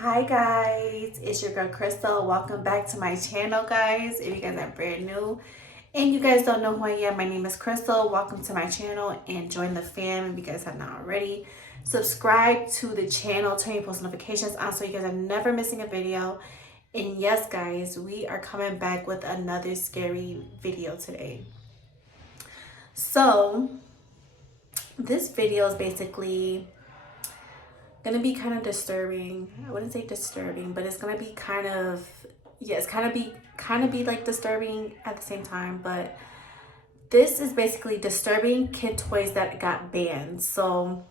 Hi guys, it's your girl Crystal. Welcome back to my channel, guys. If you guys are brand new and you guys don't know who I am, my name is Crystal. Welcome to my channel and join the fam if you guys have not already. Subscribe to the channel, turn your post notifications on so you guys are never missing a video. And yes guys, we are coming back with another scary video today. So this video is basically gonna be kind of disturbing. I wouldn't say disturbing, but it's gonna be kind of, yeah, it's kind of be like disturbing at the same time. But this is basically disturbing kid toys that got banned. So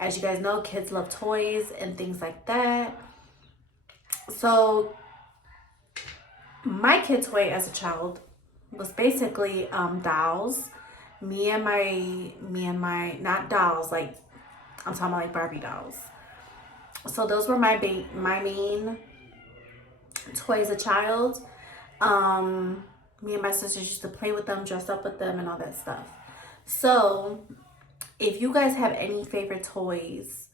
as you guys know, kids love toys and things like that. So my kid toy as a child was basically dolls. Me and my not dolls, like I'm talking about like Barbie dolls. So those were my main toys as a child. Me and my sisters used to play with them, dress up with them, and all that stuff. So if you guys have any favorite toys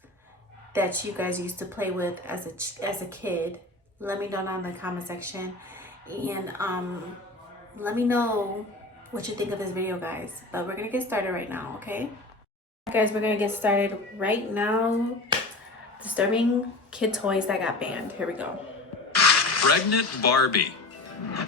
that you guys used to play with as a kid, let me know down in the comment section, and let me know what you think of this video, guys. But we're gonna get started right now, okay? Guys, we're gonna get started right now. Disturbing kid toys that got banned. Here we go. Pregnant Barbie.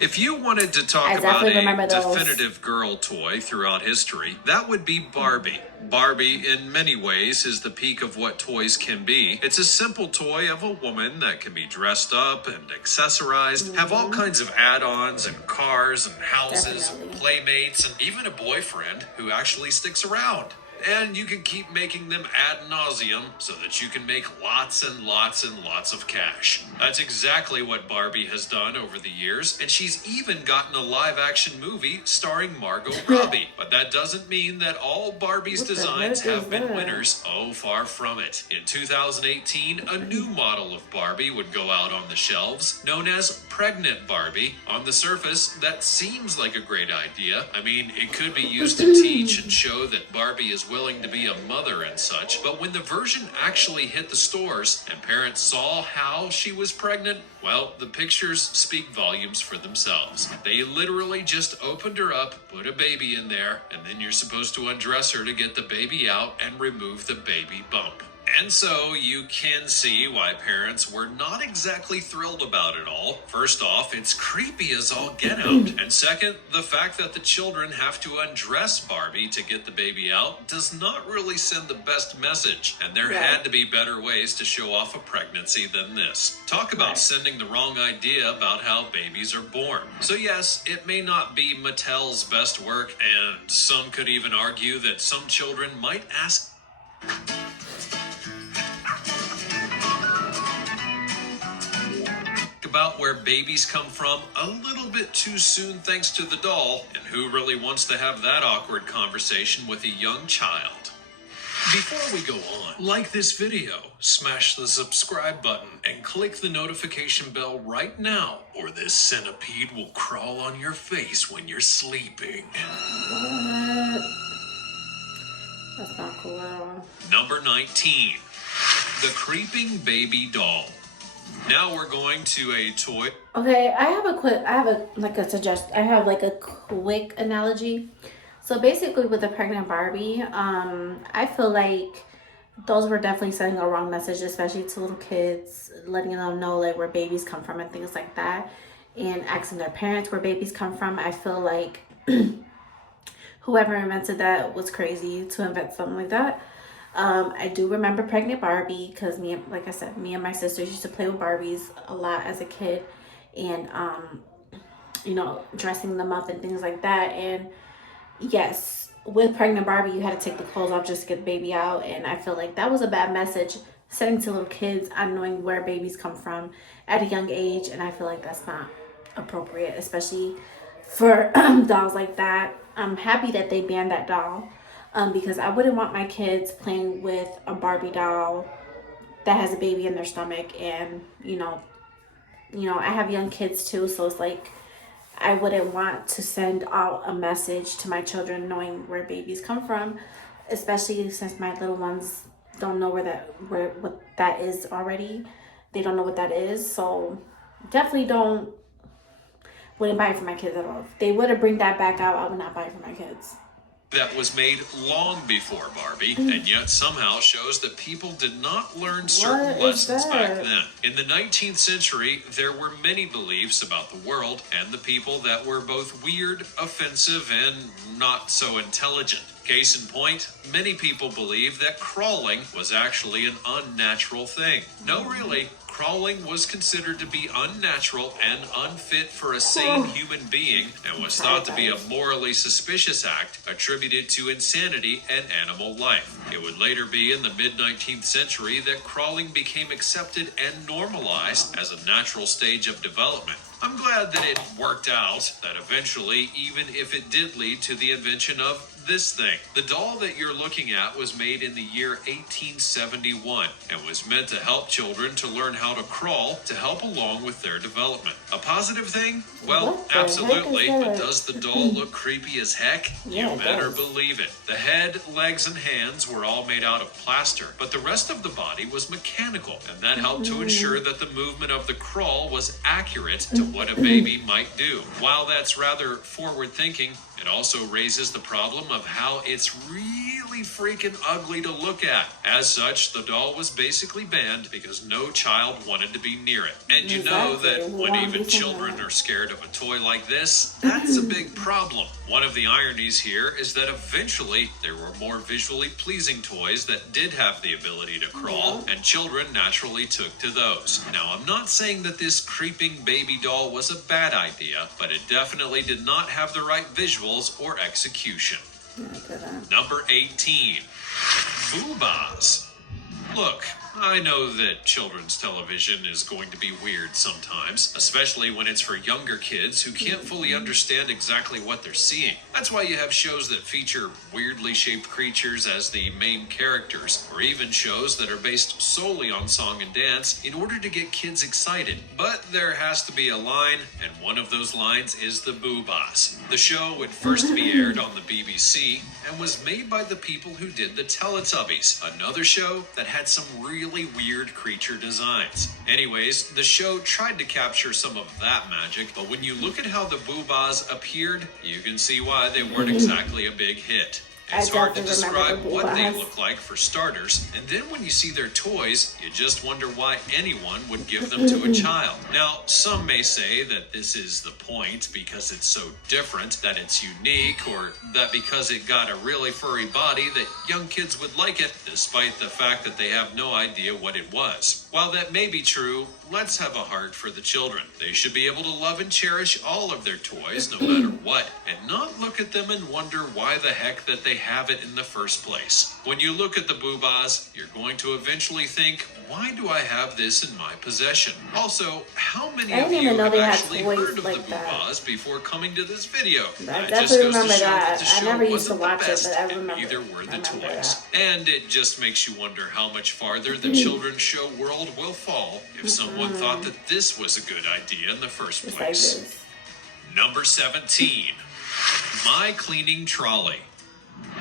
If you wanted to talk about a definitive girl toy throughout history, that would be Barbie. Barbie, in many ways, is the peak of what toys can be. It's a simple toy of a woman that can be dressed up and accessorized, have all kinds of add-ons and cars and houses, and playmates, and even a boyfriend who actually sticks around. And you can keep making them ad nauseum so that you can make lots and lots and lots of cash. That's exactly what Barbie has done over the years, and she's even gotten a live-action movie starring Margot Robbie. But that doesn't mean that all Barbie's designs have been winners. Oh, far from it. In 2018, a new model of Barbie would go out on the shelves, known as Pregnant Barbie. On the surface, that seems like a great idea. I mean, it could be used to teach and show that Barbie is willing to be a mother and such, but when the version actually hit the stores and parents saw how she was pregnant, well, the pictures speak volumes for themselves. They literally just opened her up, put a baby in there, and then you're supposed to undress her to get the baby out and remove the baby bump. And so you can see why parents were not exactly thrilled about it all. First off, it's creepy as all get out. And second, the fact that the children have to undress Barbie to get the baby out does not really send the best message. And there had to be better ways to show off a pregnancy than this. Talk about sending the wrong idea about how babies are born. So yes, it may not be Mattel's best work, and some could even argue that some children might ask about where babies come from a little bit too soon thanks to the doll, and who really wants to have that awkward conversation with a young child? Before we go on, like this video, smash the subscribe button, and click the notification bell right now, or this centipede will crawl on your face when you're sleeping. What? That's not cool at all. Number 19. The Creeping Baby Doll. Now we're going to a toy. Okay, I have a quick analogy. So basically with the pregnant Barbie, I feel like those were definitely sending a wrong message, especially to little kids, letting them know like where babies come from and things like that, and asking their parents where babies come from. I feel like whoever invented that was crazy to invent something like that. I do remember Pregnant Barbie because like I said, me and my sisters used to play with Barbies a lot as a kid, and dressing them up and things like that. And yes, with Pregnant Barbie, you had to take the clothes off just to get the baby out, and I feel like that was a bad message sending to little kids on knowing where babies come from at a young age, and I feel like that's not appropriate, especially for dolls like that. I'm happy that they banned that doll. Because I wouldn't want my kids playing with a Barbie doll that has a baby in their stomach, and I have young kids too, so it's like I wouldn't want to send out a message to my children knowing where babies come from, especially since my little ones don't know what that is already. They don't know what that is, so definitely wouldn't buy it for my kids at all. If they would have bring that back out, I would not buy it for my kids. That was made long before Barbie, and yet somehow shows that people did not learn certain lessons back then. In the 19th century, there were many beliefs about the world and the people that were both weird, offensive, and not so intelligent. Case in point, many people believed that crawling was actually an unnatural thing. No, really. Crawling was considered to be unnatural and unfit for a sane human being and was thought to be a morally suspicious act attributed to insanity and animal life. It would later be in the mid-19th century that crawling became accepted and normalized as a natural stage of development. I'm glad that it worked out, that eventually, even if it did lead to the invention of this thing. The doll that you're looking at was made in the year 1871 and was meant to help children to learn how to crawl to help along with their development. A positive thing? Well, absolutely, but does the doll look creepy as heck? You better believe it. The head, legs, and hands were all made out of plaster, but the rest of the body was mechanical, and that helped to ensure that the movement of the crawl was accurate to what a baby might do. While that's rather forward thinking, it also raises the problem of how it's really freaking ugly to look at. As such, the doll was basically banned because no child wanted to be near it. And you know that when even children are scared of a toy like this, that's a big problem. One of the ironies here is that eventually there were more visually pleasing toys that did have the ability to crawl, and children naturally took to those. Now, I'm not saying that this creeping baby doll was a bad idea, but it definitely did not have the right visuals or execution. Number 18, Boobas. Look, I know that children's television is going to be weird sometimes, especially when it's for younger kids who can't fully understand exactly what they're seeing. That's why you have shows that feature weirdly shaped creatures as the main characters, or even shows that are based solely on song and dance in order to get kids excited. But there has to be a line, and one of those lines is the Boobas. The show would first be aired on the BBC and was made by the people who did the Teletubbies, another show that had some really weird creature designs. Anyways, the show tried to capture some of that magic, but when you look at how the Boobas appeared, you can see why they weren't exactly a big hit. It's hard to describe what they look like for starters, and then when you see their toys, you just wonder why anyone would give them to a child. Now, some may say that this is the point because it's so different, that it's unique, or that because it got a really furry body that young kids would like it, despite the fact that they have no idea what it was. While that may be true, let's have a heart for the children. They should be able to love and cherish all of their toys, no matter what, and not look at them and wonder why the heck that they have it in the first place. When you look at the Boobas, you're going to eventually think, why do I have this in my possession? Also, how many of you have actually heard of the Boobas before coming to this video? I definitely remember that. I never used to watch it, but I remember. Neither were the toys. And it just makes you wonder how much farther the children's show world will fall if someone thought that this was a good idea in the first place. Number 17, My Cleaning Trolley.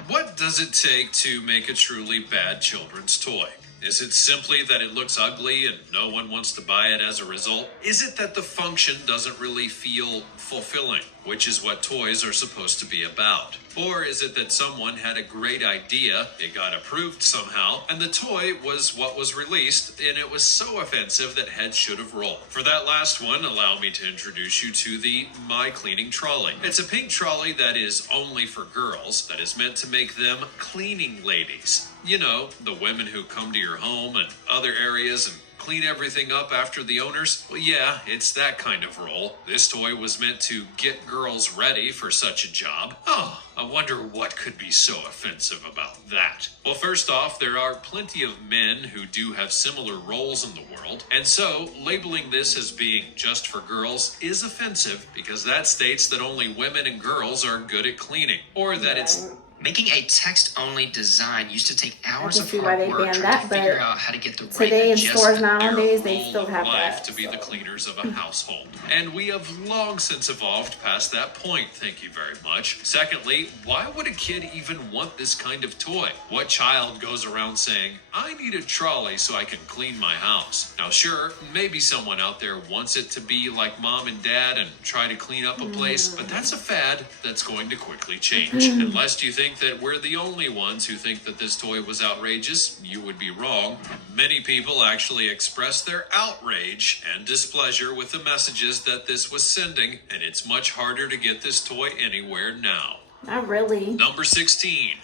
What does it take to make a truly bad children's toy? Is it simply that it looks ugly and no one wants to buy it as a result? Is it that the function doesn't really feel fulfilling, which is what toys are supposed to be about? Or is it that someone had a great idea, it got approved somehow, and the toy was what was released, and it was so offensive that heads should have rolled? For that last one, allow me to introduce you to the My Cleaning Trolley. It's a pink trolley that is only for girls, that is meant to make them cleaning ladies. You know, the women who come to your home and other areas and clean everything up after the owners? Well, yeah, it's that kind of role. This toy was meant to get girls ready for such a job. Oh, I wonder what could be so offensive about that. Well, first off, there are plenty of men who do have similar roles in the world, and so labeling this as being just for girls is offensive because that states that only women and girls are good at cleaning, or that it's Making a text-only design used to take hours of why hard they work banned trying that, to figure but out how to get the right today in stores adjustment. nowadays they Their still role have in life that. to be the cleaners of a household. And we have long since evolved past that point, thank you very much. Secondly, why would a kid even want this kind of toy? What child goes around saying, I need a trolley so I can clean my house? Now sure, maybe someone out there wants it to be like mom and dad and try to clean up a place, but that's a fad that's going to quickly change. Unless you think that we're the only ones who think that this toy was outrageous, you would be wrong. Many people actually expressed their outrage and displeasure with the messages that this was sending, and it's much harder to get this toy anywhere now. Not really. Number 16.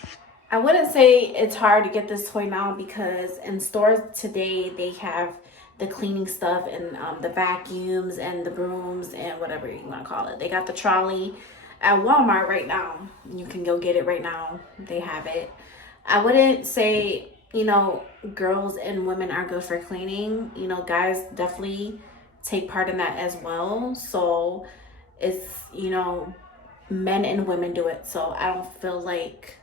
I wouldn't say it's hard to get this toy now, because in stores today they have the cleaning stuff and the vacuums and the brooms and whatever you want to call it. They got the trolley at Walmart right now. You can go get it right now. They have it. I wouldn't say, you know, girls and women are good for cleaning. You know, guys definitely take part in that as well. So it's, you know, men and women do it. So I don't feel like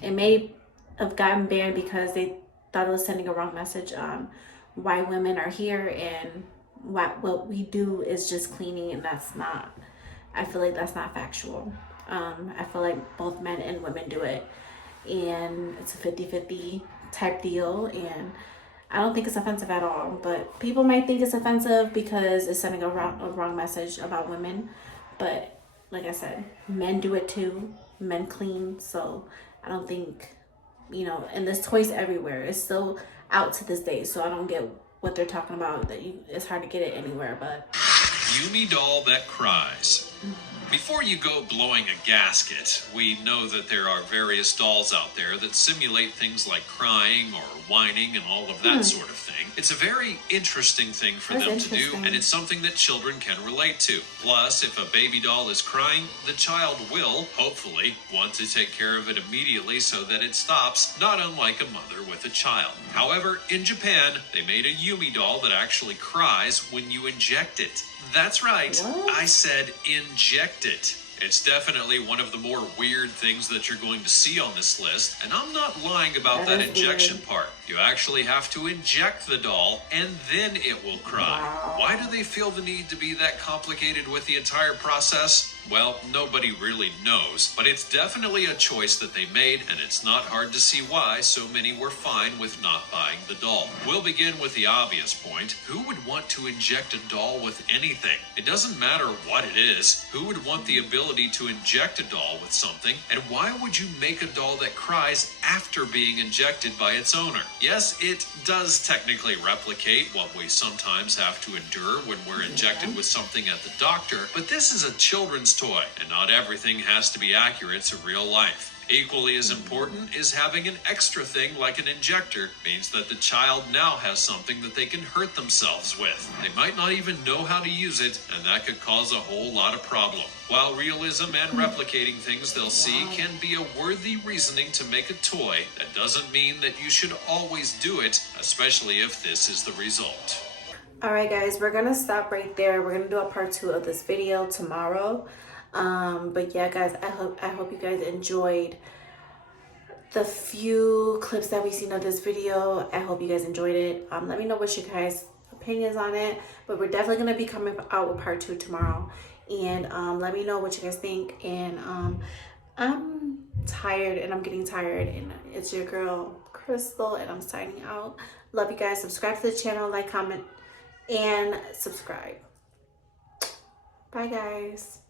it may have gotten banned because they thought it was sending a wrong message on why women are here, and what we do is just cleaning, and that's not, I feel like that's not factual. I feel like both men and women do it, and it's a 50-50 type deal, and I don't think it's offensive at all. But people might think it's offensive because it's sending a wrong message about women. But like I said, men do it too. Men clean, so I don't think, you know, and there's toys everywhere. It's still out to this day, so I don't get what they're talking about, that it's hard to get it anywhere. But Yumi doll that cries. Before you go blowing a gasket, we know that there are various dolls out there that simulate things like crying or whining and all of that sort of thing. It's a very interesting thing for them to do, and it's something that children can relate to. Plus, if a baby doll is crying, the child will, hopefully, want to take care of it immediately so that it stops, not unlike a mother with a child. However, in Japan, they made a Yumi doll that actually cries when you inject it. That's right. What? I said inject it. It's definitely one of the more weird things that you're going to see on this list, and I'm not lying about that injection part. You actually have to inject the doll, and then it will cry. Wow. Why do they feel the need to be that complicated with the entire process? Well, nobody really knows, but it's definitely a choice that they made, and it's not hard to see why so many were fine with not buying the doll. We'll begin with the obvious point. Who would want to inject a doll with anything? It doesn't matter what it is. Who would want the ability to inject a doll with something? And why would you make a doll that cries after being injected by its owner? Yes, it does technically replicate what we sometimes have to endure when we're injected with something at the doctor, but this is a children's toy, and not everything has to be accurate to real life. Equally as important is having an extra thing like an injector. Means that the child now has something that they can hurt themselves with. They might not even know how to use it, and that could cause a whole lot of problem. While realism and replicating things they'll see can be a worthy reasoning to make a toy, that doesn't mean that you should always do it, especially if this is the result. alright guys, we're gonna stop right there. We're gonna do a part 2 of this video tomorrow. But yeah guys, I hope you guys enjoyed the few clips that we've seen of this video. I hope you guys enjoyed it. Let me know what your guys' opinions on it, but we're definitely going to be coming out with part 2 tomorrow, and let me know what you guys think. And I'm tired, and I'm getting tired, and it's your girl Crystal, and I'm signing out. Love you guys. Subscribe to the channel, like, comment, and subscribe. Bye guys.